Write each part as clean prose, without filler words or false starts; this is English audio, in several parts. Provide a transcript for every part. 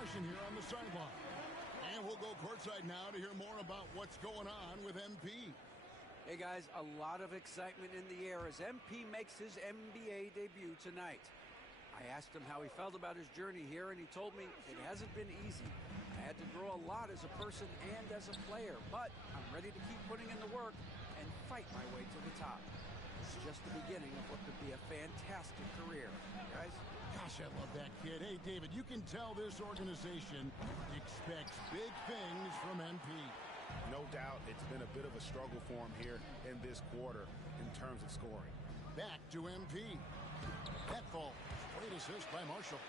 discussion here on the sideline. And we'll go courtside now to hear more about what's going on with MP. Hey, guys, a lot of excitement in the air as MP makes his NBA debut tonight. I asked him how he felt about his journey here, and he told me it hasn't been easy. I had to grow a lot as a person and as a player, but I'm ready to keep putting in the work and fight my way to the top. This is just the beginning of what could be a fantastic career. Guys? Gosh, I love that kid. Hey, David, you can tell this organization expects big things from MP. No doubt it's been a bit of a struggle for him here in this quarter in terms of scoring. Back to MP. That falls. Great assist by Marshall.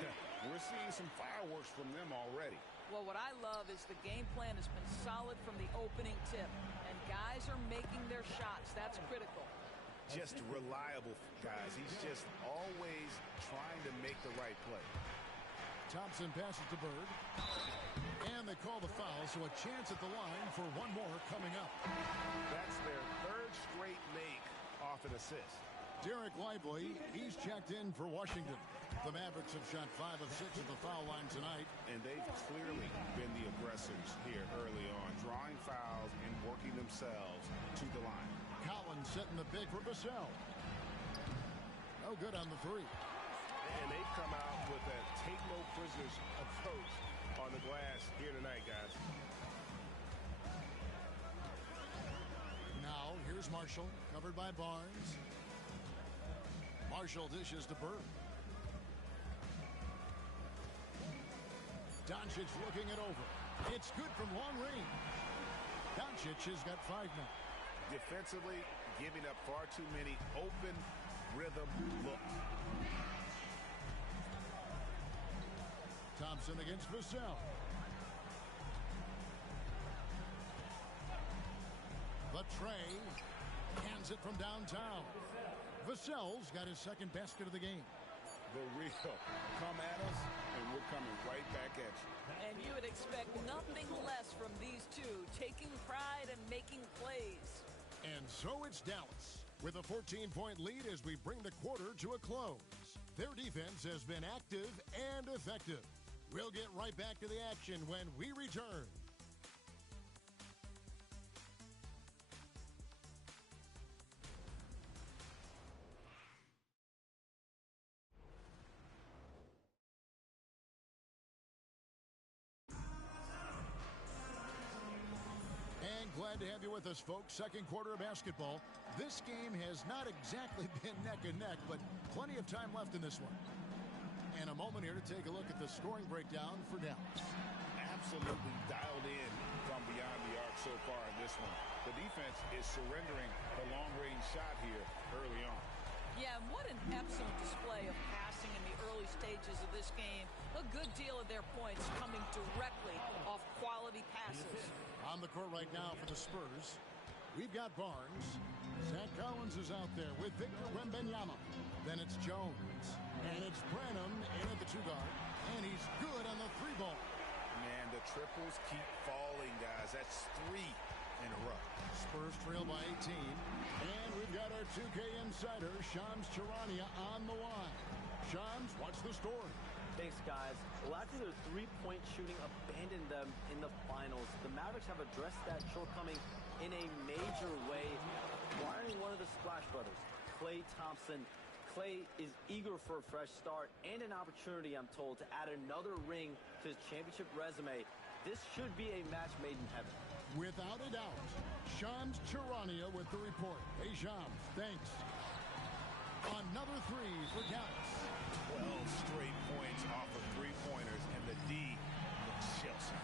Yeah, we're seeing some fireworks from them already. Well, what I love is the game plan has been solid from the opening tip, and guys are making their shots. That's critical. Just reliable, guys. He's just always trying to make the right play. Thompson passes to Bird. And they call the foul, so a chance at the line for one more coming up. That's their third straight make off an assist. Derek Lively, he's checked in for Washington. The Mavericks have shot 5 of 6 at the foul line tonight. And they've clearly been the aggressors here early on, drawing fouls and working themselves to the line. Collins setting the big for Vassell. No good on the three. And they've come out with a take no prisoners approach on the glass here tonight, guys. Now, here's Marshall, covered by Barnes. Marshall dishes to Bird. Doncic looking it over. It's good from long range. Doncic has got 5 now. Defensively, giving up far too many open rhythm looks. Thompson against Vassell. The tray hands it from downtown. Vassell's got his second basket of the game. The real come at us, and we're coming right back at you. And you would expect nothing less from these two, taking pride and making plays. And so it's Dallas with a 14-point lead as we bring the quarter to a close. Their defense has been active and effective. We'll get right back to the action when we return. And glad to have you with us, folks. Second quarter of basketball. This game has not exactly been neck and neck, but plenty of time left in this one. And a moment here to take a look at the scoring breakdown for Dallas. Absolutely dialed in from beyond the arc so far in this one. The defense is surrendering the long-range shot here early on. Yeah, and what an excellent display of passing in the early stages of this game. A good deal of their points coming directly off quality passes. On the court right now for the Spurs, we've got Barnes. Zach Collins is out there with Victor Wembanyama. Then it's Jones. And it's Branham in at the 2-guard. And he's good on the 3-ball. Man, the triples keep falling, guys. That's 3 in a row. Spurs trail by 18. And we've got our 2K insider, Shams Charania, on the line. Shams, what's the story? Thanks, guys. Well, after their three-point shooting abandoned them in the finals, the Mavericks have addressed that shortcoming in a major way, acquiring one of the Splash Brothers, Klay Thompson. Klay is eager for a fresh start and an opportunity, I'm told, to add another ring to his championship resume. This should be a match made in heaven. Without a doubt. Shams Charania with the report. Hey, Shams, thanks. Another 3 for Dallas. 12 straight points off of 3-pointers, and the D looks Chelsea.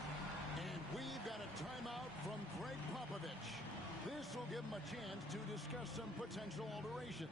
And we've got a timeout from Greg Popovich. This will give him a chance to discuss some potential alterations.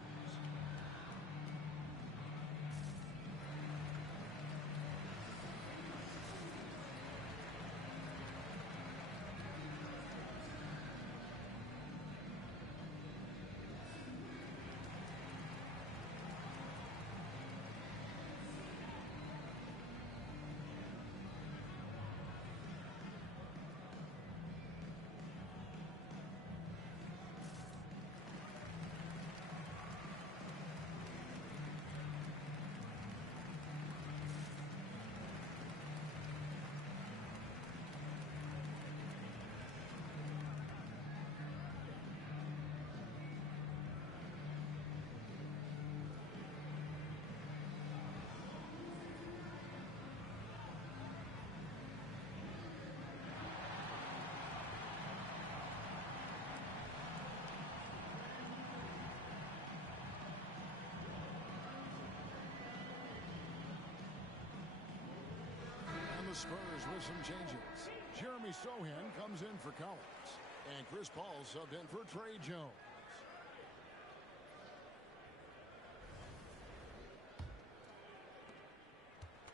Spurs with some changes. Jeremy Sohan comes in for Collins. And Chris Paul subbed in for Trey Jones.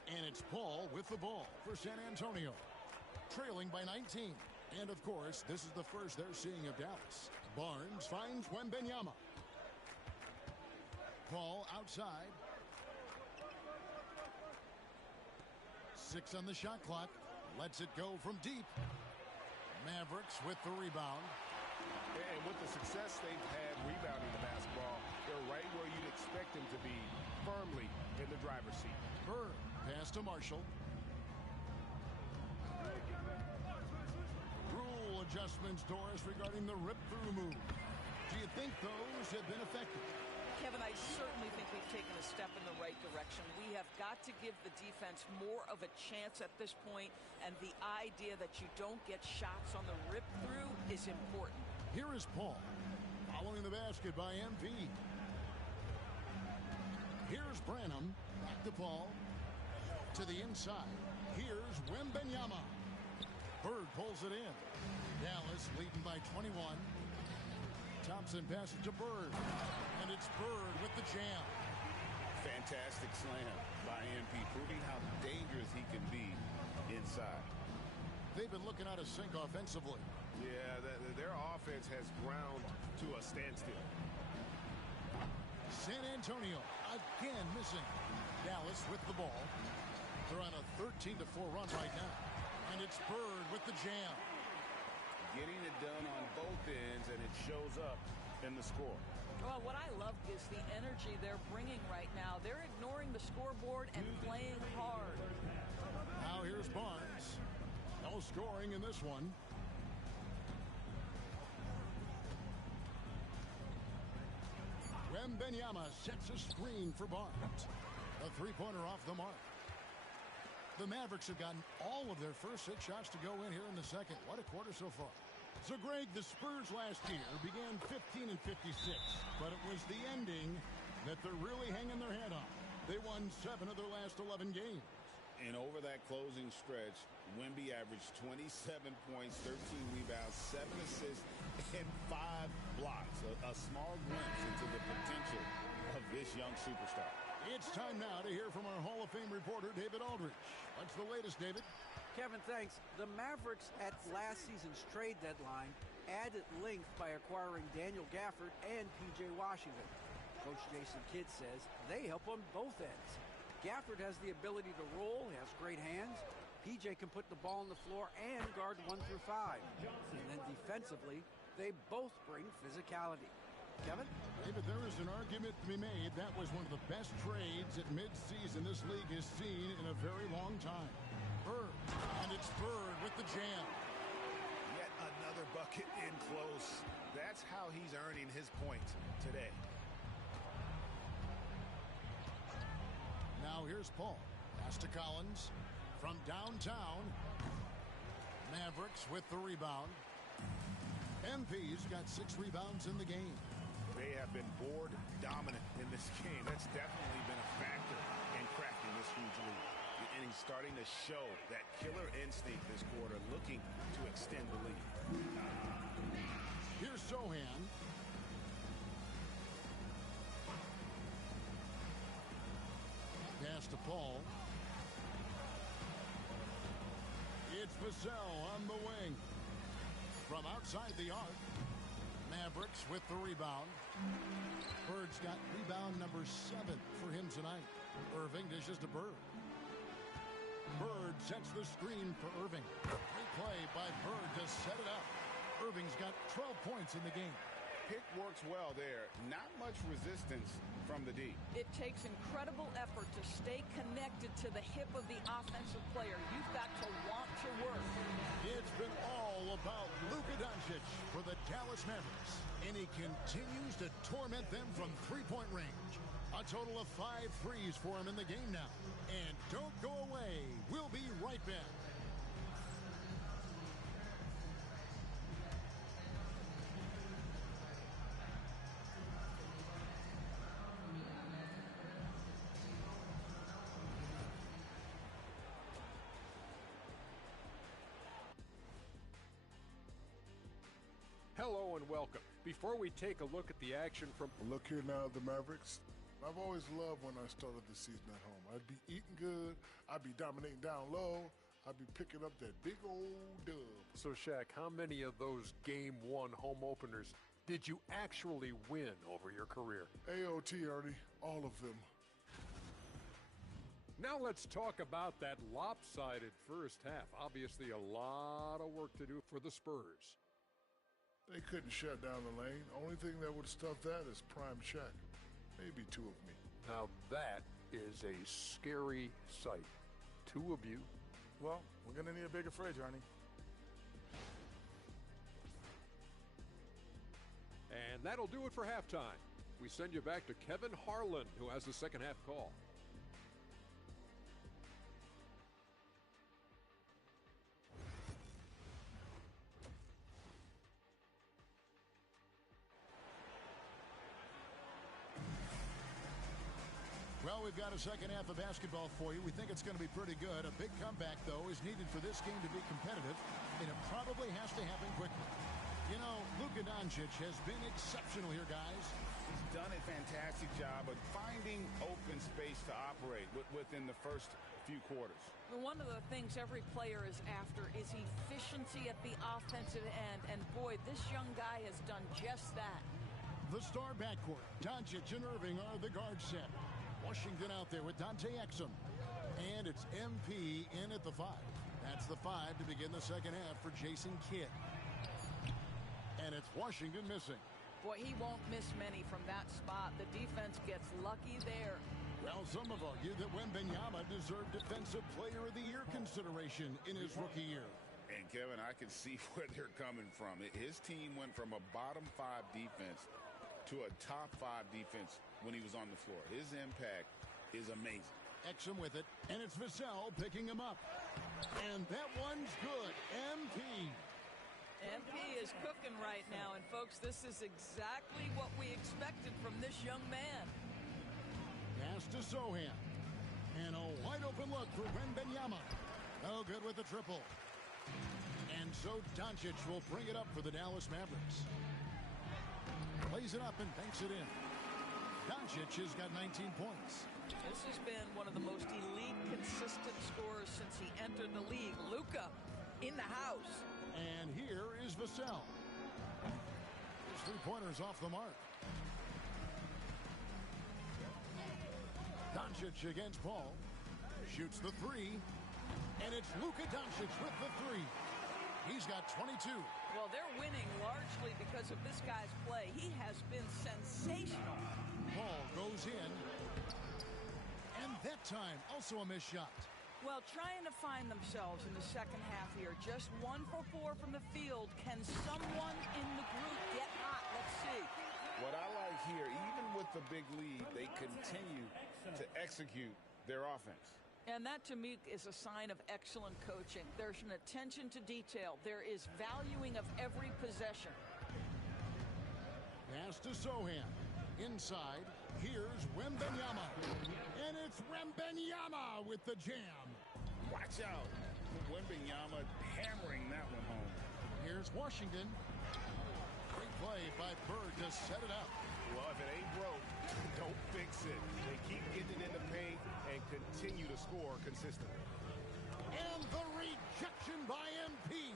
And it's Paul with the ball for San Antonio. Trailing by 19. And of course, this is the first they're seeing of Dallas. Barnes finds Wembanyama. Paul outside. 6 on the shot clock. Lets it go from deep. Mavericks with the rebound. And with the success they've had rebounding the basketball, they're right where you'd expect them to be, firmly in the driver's seat. Bird pass to Marshall. Rule adjustments, Doris, regarding the rip-through move. Do you think those have been effective? Kevin, I certainly think we've taken a step in the right direction. We have got to give the defense more of a chance at this point, and the idea that you don't get shots on the rip-through is important. Here is Paul, following the basket by MP. Here's Branham, back to Paul, to the inside. Here's Wembanyama. Bird pulls it in. Dallas leading by 21. Thompson passes to Bird, and it's Bird with the jam. Fantastic slam by MP, proving how dangerous he can be inside. They've been looking out of sync offensively. Yeah, their offense has ground to a standstill. San Antonio again missing. Dallas with the ball. They're on a 13-4 run right now. And it's Bird with the jam. Getting it done on both ends, and it shows up in the score. Well, what I love is the energy they're bringing right now. They're ignoring the scoreboard and playing hard. Now here's Barnes. No scoring in this one. Wembanyama sets a screen for Barnes. A three-pointer off the mark. The Mavericks have gotten all of their first 6 shots to go in here in the second. What a quarter so far. So, Greg, the Spurs last year began 15 and 56, but it was the ending that they're really hanging their head on. They won 7 of their last 11 games. And over that closing stretch, Wemby averaged 27 points, 13 rebounds, 7 assists, and 5 blocks. A small glimpse into the potential of this young superstar. It's time now to hear from our Hall of Fame reporter, David Aldridge. What's the latest, David? Kevin, thanks. The Mavericks at last season's trade deadline added length by acquiring Daniel Gafford and P.J. Washington. Coach Jason Kidd says they help on both ends. Gafford has the ability to roll, has great hands. P.J. can put the ball on the floor and guard 1 through 5. And then defensively, they both bring physicality. Kevin? David, there is an argument to be made. That was one of the best trades at midseason this league has seen in a very long time. Bird, and it's Bird with the jam. Yet another bucket in close. That's how he's earning his points today. Now here's Paul. Pass to Collins from downtown. Mavericks with the rebound. MP's got 6 rebounds in the game. They have been board dominant in this game. That's definitely been a factor in cracking this huge lead. And he's starting to show that killer instinct this quarter, looking to extend the lead. Here's Sohan. Pass to Paul. It's Vassell on the wing. From outside the arc, Mavericks with the rebound. Bird's got rebound number 7 for him tonight. Irving dishes to Bird. Bird sets the screen for Irving. Great play by Bird to set it up. Irving's got 12 points in the game. Pick works well there. Not much resistance from the D. It takes incredible effort to stay connected to the hip of the offensive player. You've got to want to work. It's been all about Luka Doncic for the Dallas Mavericks, and he continues to torment them from three-point range. A total of 5 threes for him in the game now. And don't go away. We'll be right back. Hello and welcome. Before we take a look at the action from... Look here now, the Mavericks. I've always loved when I started the season at home. I'd be eating good, I'd be dominating down low, I'd be picking up that big old dub. So, Shaq, how many of those Game 1 home openers did you actually win over your career? AOT, Ernie, all of them. Now let's talk about that lopsided first half. Obviously, a lot of work to do for the Spurs. They couldn't shut down the lane. Only thing that would stop that is prime Shaq. Maybe two of me. Now that is a scary sight. Two of you. Well, we're going to need a bigger fridge, Ernie. And that'll do it for halftime. We send you back to Kevin Harlan, who has the second half call. Well, we've got a second half of basketball for you. We think it's going to be pretty good. A big comeback, though, is needed for this game to be competitive, and it probably has to happen quickly. You know, Luka Doncic has been exceptional here, guys. He's done a fantastic job of finding open space to operate within the first few quarters. One of the things every player is after is efficiency at the offensive end, and boy, this young guy has done just that. The star backcourt, Doncic and Irving are the guard set. Washington out there with Dante Exum. And it's MP in at the 5. That's the 5 to begin the second half for Jason Kidd. And it's Washington missing. Boy, he won't miss many from that spot. The defense gets lucky there. Well, some have argued that Wembanyama deserved Defensive Player of the Year consideration in his rookie year. And, Kevin, I can see where they're coming from. His team went from a bottom 5 defense to a top 5 defense when he was on the floor. His impact is amazing. Exum with it, and it's Vassell picking him up. And that one's good. MP. MP is cooking right now, and folks, this is exactly what we expected from this young man. Pass to Sohan. And a wide open look for Wembanyama. No good with the triple. And so Doncic will bring it up for the Dallas Mavericks. Plays it up and banks it in. Doncic has got 19 points. This has been one of the most elite, consistent scorers since he entered the league. Luka in the house. And here is Vassell. His three-pointers off the mark. Doncic against Paul. Shoots the 3. And it's Luka Doncic with the 3. He's got 22. Well, they're winning largely because of this guy's play. He has been sensational. Paul goes in. And that time, also a missed shot. Well, trying to find themselves in the second half here. Just 1 for 4 from the field. Can someone in the group get hot? Let's see. What I like here, even with the big lead, they continue to execute their offense. And that, to me, is a sign of excellent coaching. There's an attention to detail. There is valuing of every possession. Pass to Sohan. Inside, here's Wembanyama. And it's Wembanyama with the jam. Watch out. Wembanyama hammering that one home. Here's Washington. Great play by Bird to set it up. Well, if it ain't broke, don't fix it. They keep getting it in the paint and continue to score consistently. And the rejection by MP.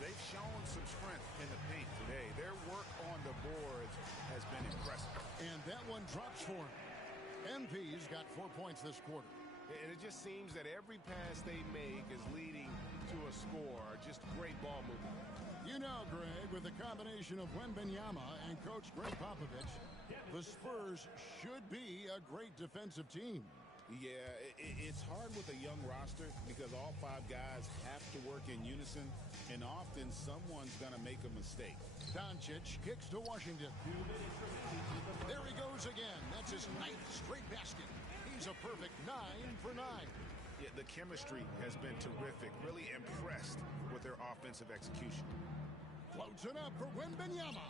They've shown some strength in the paint today. Their work on the boards has been impressive. And that one drops for him. MP's got 4 points this quarter. And it just seems that every pass they make is leading to a score. Just great ball movement. You know, Greg, with the combination of Wembanyama and Coach Greg Popovich, the Spurs should be a great defensive team. Yeah, it's hard with a young roster because all 5 guys have to work in unison, and often someone's going to make a mistake. Doncic kicks to Washington. There he goes again. That's his 9th straight basket. He's a perfect 9 for 9. Yeah, the chemistry has been terrific. Really impressed with their offensive execution. Floats it up for Wembanyama.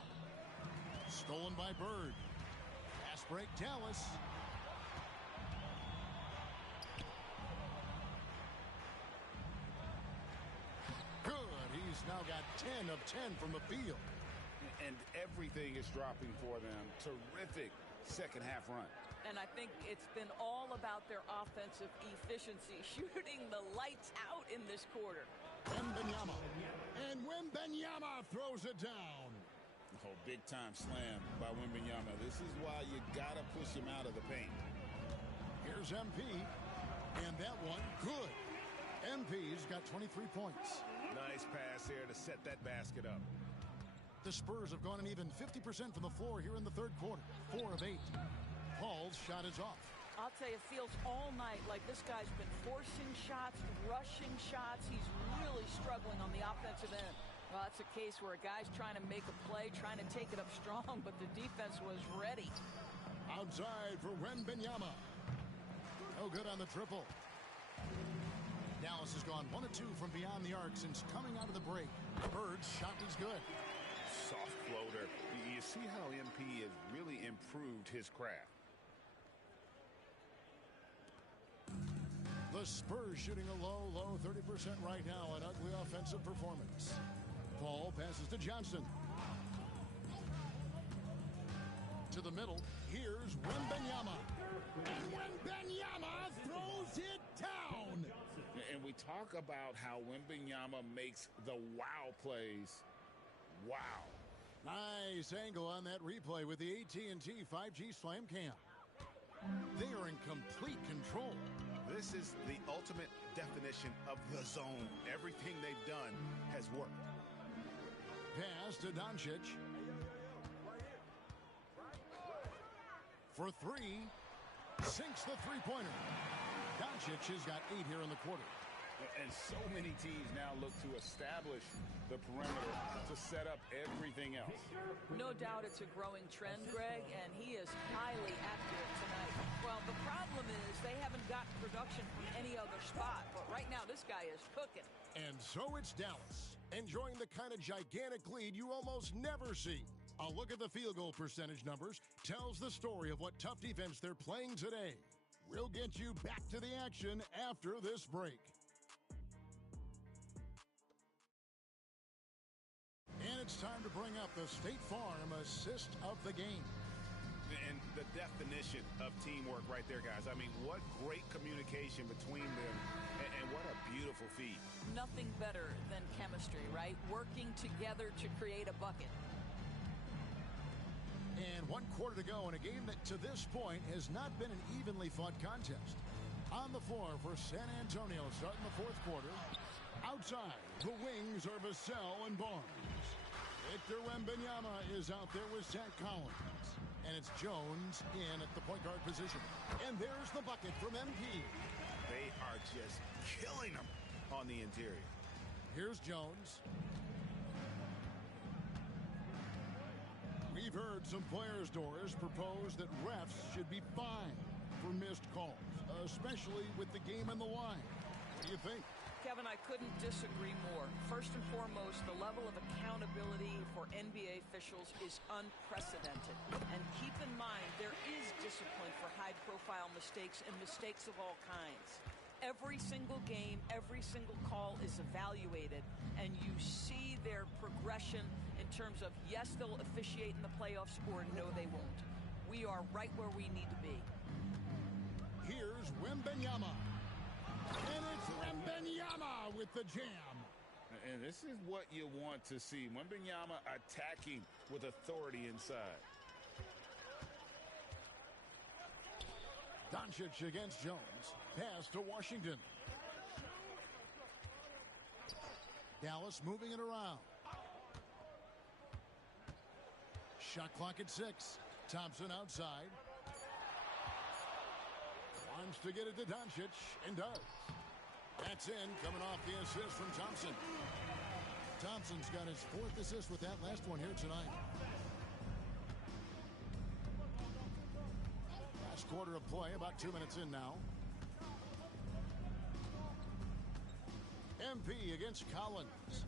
Stolen by Bird. Fast break, Dallas. Good. He's now got 10 of 10 from the field. and everything is dropping for them. Terrific second half run. And I think it's been all about their offensive efficiency, shooting the lights out in this quarter. Wembanyama. And Wembanyama throws it down. Oh, big-time slam by Wembanyama. This is why you got to push him out of the paint. Here's MP. And that one, good. MP's got 23 points. Nice pass there to set that basket up. The Spurs have gone an even 50% from the floor here in the third quarter. 4 of 8. Paul's shot is off. I'll tell you, it feels all night like this guy's been forcing shots, rushing shots. He's really struggling on the offensive end. Well, that's a case where a guy's trying to make a play, trying to take it up strong, but the defense was ready. Outside for Wembanyama. No good on the triple. Dallas has gone 1 of 2 from beyond the arc since coming out of the break. Bird's shot is good. Soft floater. You see how MP has really improved his craft. The Spurs shooting a low 30% right now. An ugly offensive performance. Paul passes to Johnson. To the middle. Here's Wembanyama. And Wembanyama throws it down. And we talk about how Wembanyama makes the wow plays. Wow. Nice angle on that replay with the AT&T 5G Slam Cam. They are in complete control. This is the ultimate definition of the zone. Everything they've done has worked. Pass to Doncic. For 3. Sinks the three-pointer. Doncic has got 8 here in the quarter. And so many teams now look to establish the perimeter to set up everything else. No doubt it's a growing trend, Greg, and he is highly accurate tonight. Well, the problem is they haven't gotten production from any other spot, but right now this guy is cooking. And so it's Dallas, enjoying the kind of gigantic lead you almost never see. A look at the field goal percentage numbers tells the story of what tough defense they're playing today. We'll get you back to the action after this break. And it's time to bring up the State Farm assist of the game. And the definition of teamwork right there, guys. I mean, what great communication between them, and what a beautiful feed. Nothing better than chemistry, right? Working together to create a bucket. And 1 quarter to go in a game that to this point has not been an evenly fought contest. On the floor for San Antonio starting the fourth quarter. Outside, the wings are Vassell and Barnes. Victor Wembanyama is out there with Zach Collins. And it's Jones in at the point guard position. And there's the bucket from MP. They are just killing them on the interior. Here's Jones. We've heard some players, Doris, propose that refs should be fined for missed calls, especially with the game on the line. What do you think? Kevin, I couldn't disagree more. First and foremost, the level of accountability for NBA officials is unprecedented. And keep in mind, there is discipline for high-profile mistakes and mistakes of all kinds. Every single game, every single call is evaluated, and you see their progression in terms of, yes, they'll officiate in the playoffs, or no, they won't. We are right where we need to be. Here's Wembanyama. And it's Wembanyama with the jam. And this is what you want to see. Wembanyama attacking with authority inside. Doncic against Jones. Pass to Washington. Dallas moving it around. Shot clock at 6. Thompson outside. Wants to get it to Doncic, and does. That's in, coming off the assist from Thompson. Thompson's got his 4th assist with that last one here tonight. Last quarter of play, about 2 minutes in now. MP against Collins.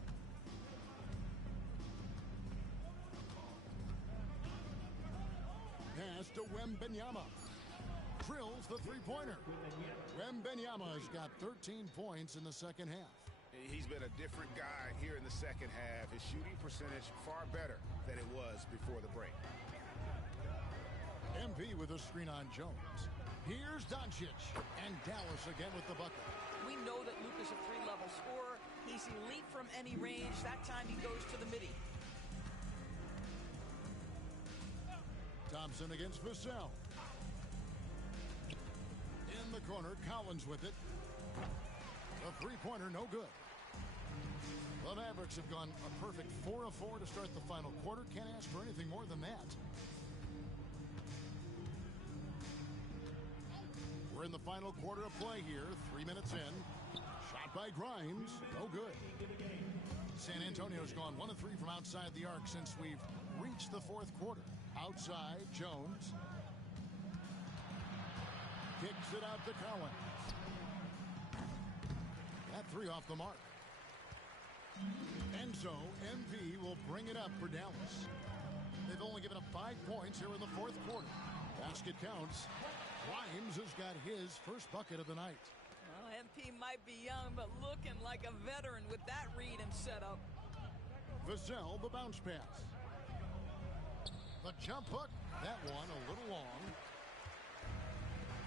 Pass to Wembanyama. Drills the three-pointer. Wembanyama's got 13 points in the second half. He's been a different guy here in the second half. His shooting percentage far better than it was before the break. MP with a screen on Jones. Here's Doncic. And Dallas again with the bucket. We know that Luka's a three-level scorer. He's elite from any range. That time he goes to the midi. Thompson against Vassell. In the corner, Collins with it. The three-pointer, no good. The Mavericks have gone a perfect 4 of 4 to start the final quarter. Can't ask for anything more than that. We're in the final quarter of play here. 3 minutes in. Shot by Grimes. No good. San Antonio's gone 1 of 3 from outside the arc since we've reached the fourth quarter. Outside, Jones. Kicks it out to Collins. That 3 off the mark. And so, MP will bring it up for Dallas. They've only given up 5 points here in the fourth quarter. Basket counts. Grimes has got his first bucket of the night. Well, MP might be young, but looking like a veteran with that read and setup. Vassell, the bounce pass. The jump hook. That one a little long.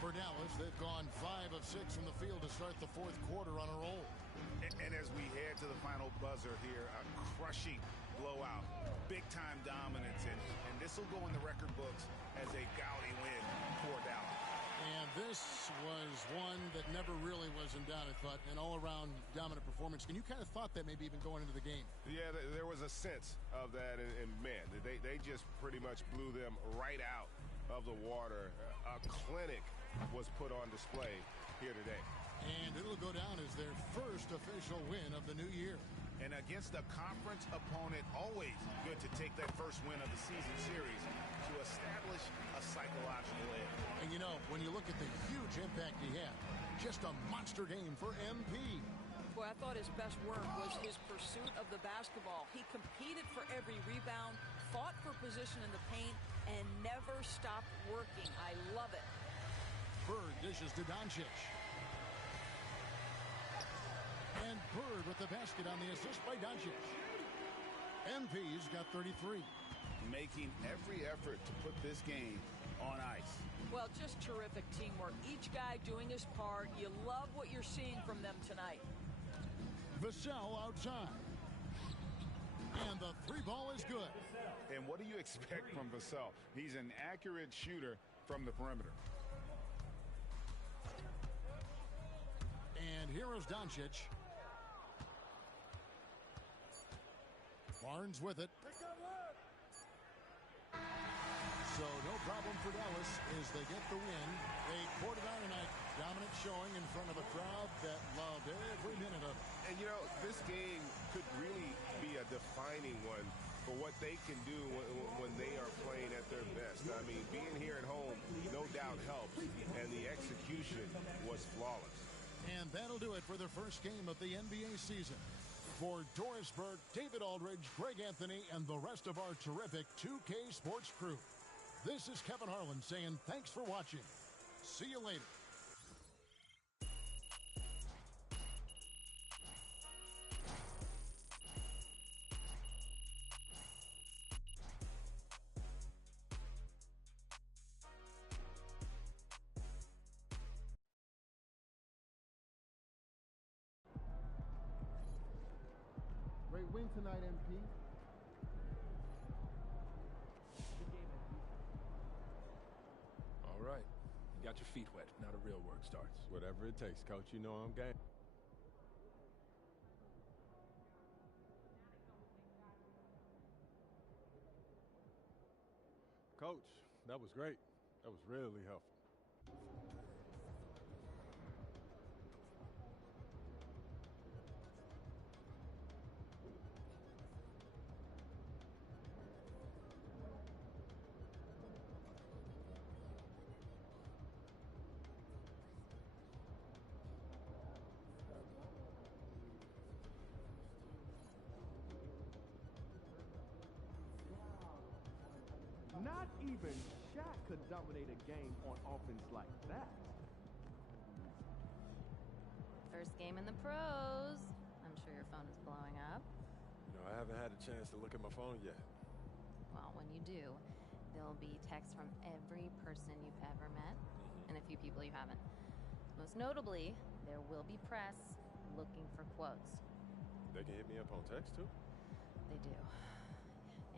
For Dallas, they've gone 5 of 6 from the field to start the fourth quarter on a roll. And as we head to the final buzzer here, a crushing blowout. Big-time dominance. And this will go in the record books as a gaudy win for Dallas. And this was one that never really was in doubt, I thought, an all-around dominant performance. And you kind of thought that maybe even going into the game. Yeah, there was a sense of that, and man, they just pretty much blew them right out of the water. A clinic was put on display here today. And it'll go down as their first official win of the new year. And against a conference opponent, always good to take that first win of the season series to establish a psychological edge. And you know, when you look at the huge impact he had, just a monster game for MP. Boy, I thought his best work was his pursuit of the basketball. He competed for every rebound, fought for position in the paint, and never stopped working. I love it. Bird dishes to Doncic. And Bird with the basket on the assist by Doncic. MP's got 33. Making every effort to put this game on ice. Well, just terrific teamwork. Each guy doing his part. You love what you're seeing from them tonight. Vassell outside. And the 3 ball is good. And what do you expect from Vassell? He's an accurate shooter from the perimeter. And here is Doncic. Barnes with it. So no problem for Dallas as they get the win. They poured it on tonight. Dominant showing in front of a crowd that loved every minute of it. And you know, this game could really be a defining one for what they can do when they are playing at their best. I mean, being here at home no doubt helps, and the execution was flawless. And that'll do it for the first game of the NBA season. For Doris Burke, David Aldridge, Greg Anthony, and the rest of our terrific 2K Sports crew, this is Kevin Harlan saying thanks for watching. See you later. Great win tonight, MP. All right. You got your feet wet. Now the real work starts. Whatever it takes, Coach. You know I'm game. Coach, that was great. That was really helpful. Not even Shaq could dominate a game on offense like that. First game in the pros. I'm I'm sure your phone is blowing up. You know, I haven't had a chance to look at my phone yet. Well, when you do, there'll be texts from every person you've ever met and a few people you haven't. Most notably, there will be press looking for quotes. They can hit me up on text, too? They do.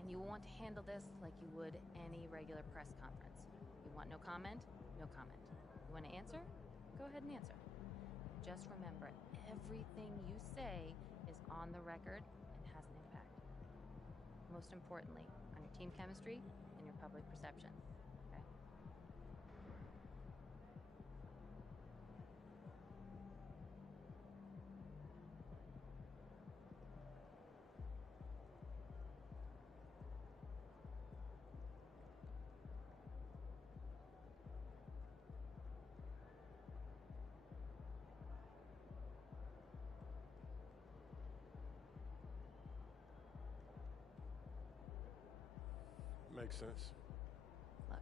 And you will want to handle this like you would any regular press conference. You want no comment? No comment. You want to answer? Go ahead and answer. Just remember, everything you say is on the record and has an impact. Most importantly, on your team chemistry and your public perception. Okay? Makes sense. Look,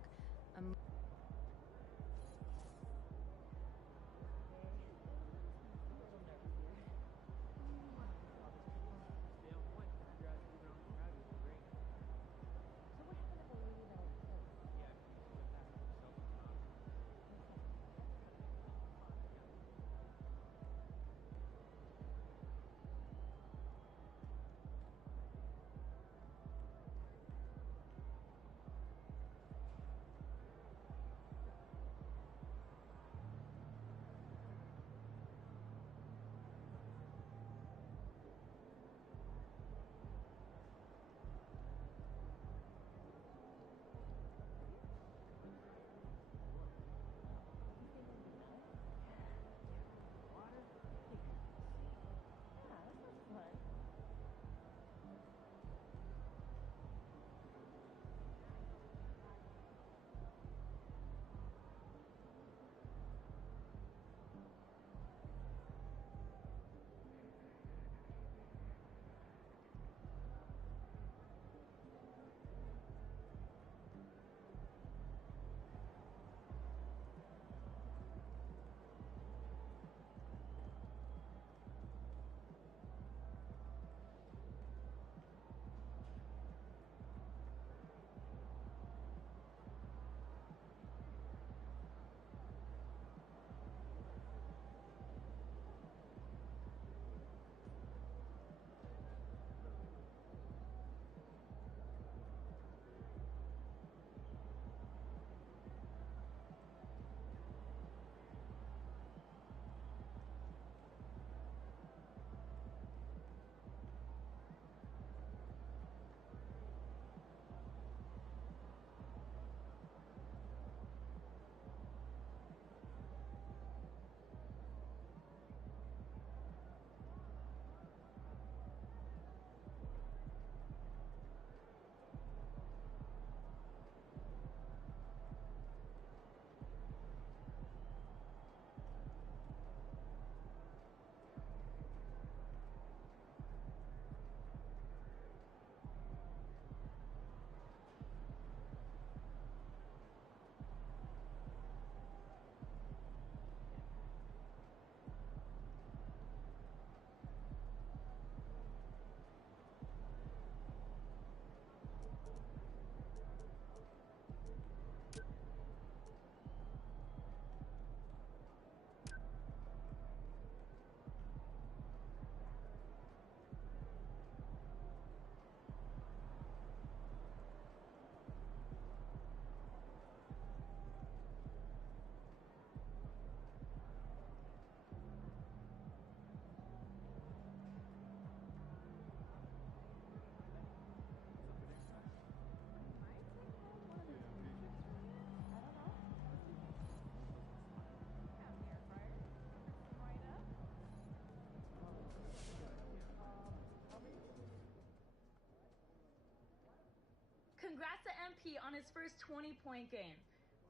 Congrats to MP on his first 20-point game.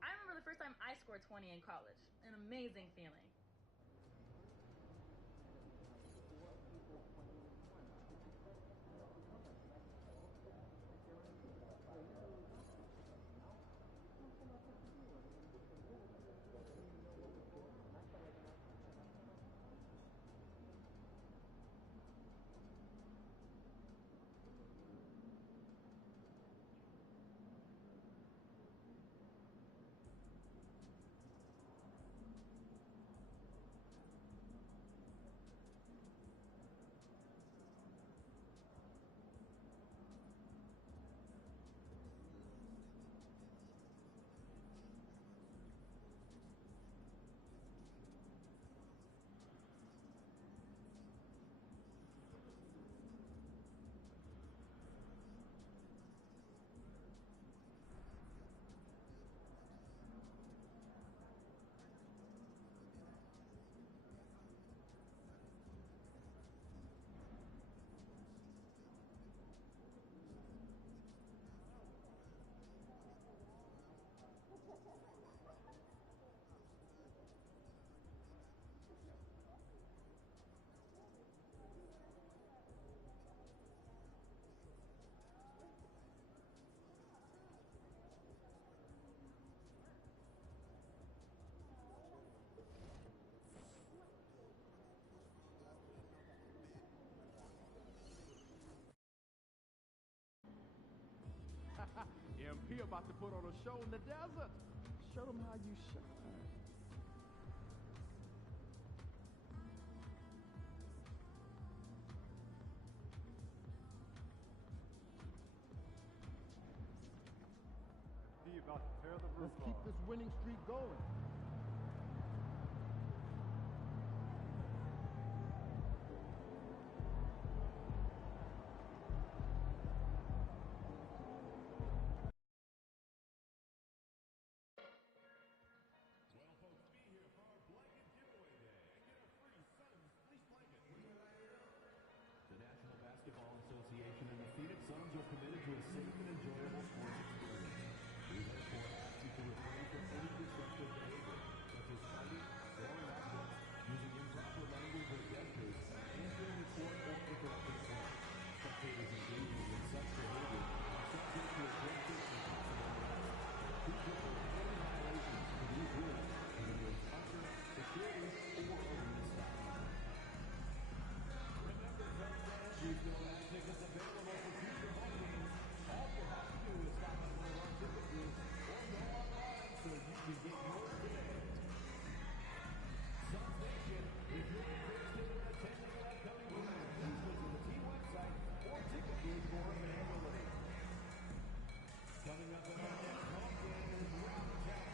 I remember the first time I scored 20 in college. An amazing feeling. about to put on a show in the desert. Show them how you shine. About to tear the roof Let's keep this winning streak going. The National Basketball Association and the Phoenix Suns are committed to a safe and enjoyable sports experience. We therefore ask you to refrain from any disruptive behavior, such as fighting, throwing objects, using improper language or gestures, answering the court, or interrupting play. Spectators engaging in such behavior are subject to aggressive and possible arrest. Please report any violations to these rules to the nearest usher, security, or arena staff. Remember, fans, you still have tickets available for future home games. All you have to do is stop at one of our ticket booths or go online so you can get yours today. Suns Nation, if you're interested in attending an upcoming game, please visit the team website or ticket booth for availability. Coming up in our next home game is Round Town.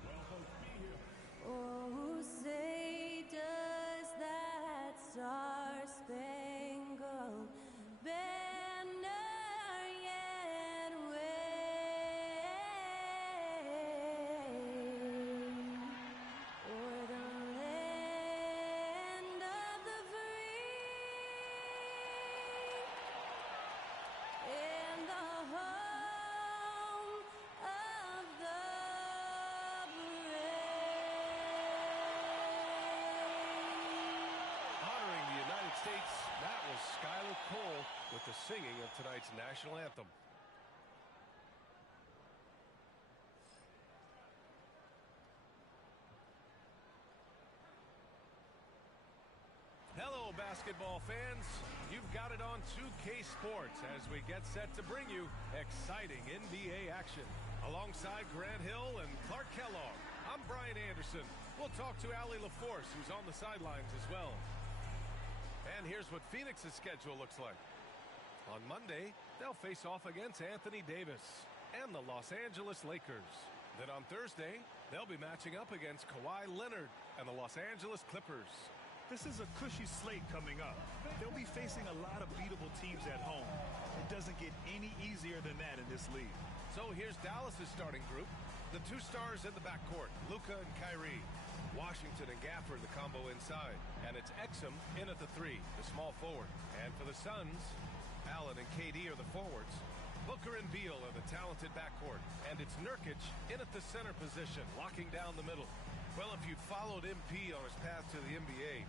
Well, folks, be here. Oh, say does that star-spangled banner yet wave o'er the land of the free and the home of the Honoring the United States, that was Skylar Cole with the singing of tonight's national anthem. Hello, basketball fans. You've got it on 2K Sports as we get set to bring you exciting NBA action. Alongside Grant Hill and Clark Kellogg, I'm Brian Anderson. We'll talk to Allie LaForce, who's on the sidelines as well. And here's what Phoenix's schedule looks like. On Monday, they'll face off against Anthony Davis and the Los Angeles Lakers. Then on Thursday, they'll be matching up against Kawhi Leonard and the Los Angeles Clippers. This is a cushy slate coming up. They'll be facing a lot of beatable teams at home. It doesn't get any easier than that in this league. So here's Dallas's starting group. The two stars in the backcourt, Luka and Kyrie. Washington and Gafford, the combo inside. And it's Exum in at the three, the small forward. And for the Suns, Allen and KD are the forwards. Booker and Beal are the talented backcourt. And it's Nurkic in at the center position, locking down the middle. Well, if you've followed MP on his path to the NBA,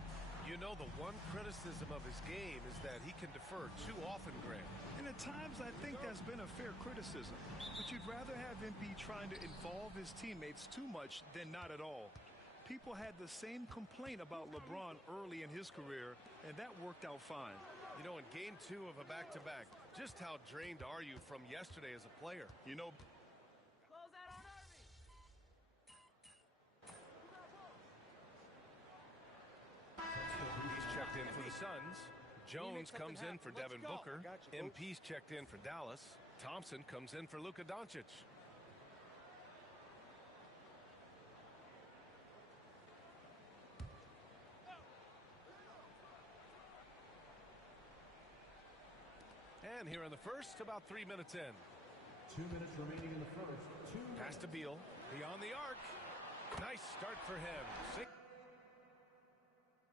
you know the one criticism of his game is that he can defer too often, Grant. And at times, I think that's been a fair criticism. But you'd rather have MP trying to involve his teammates too much than not at all. People had the same complaint about LeBron early in his career, and that worked out fine. You know, in game 2 of a back-to-back, just how drained are you from yesterday as a player? You know, he's checked in for the Suns. Jones comes in for Devin Booker. MP's checked in for Dallas. Thompson comes in for Luka Doncic. And here in the first, about 3 minutes in. 2 minutes remaining in the first. Pass to Beal. Beyond the arc. Nice start for him.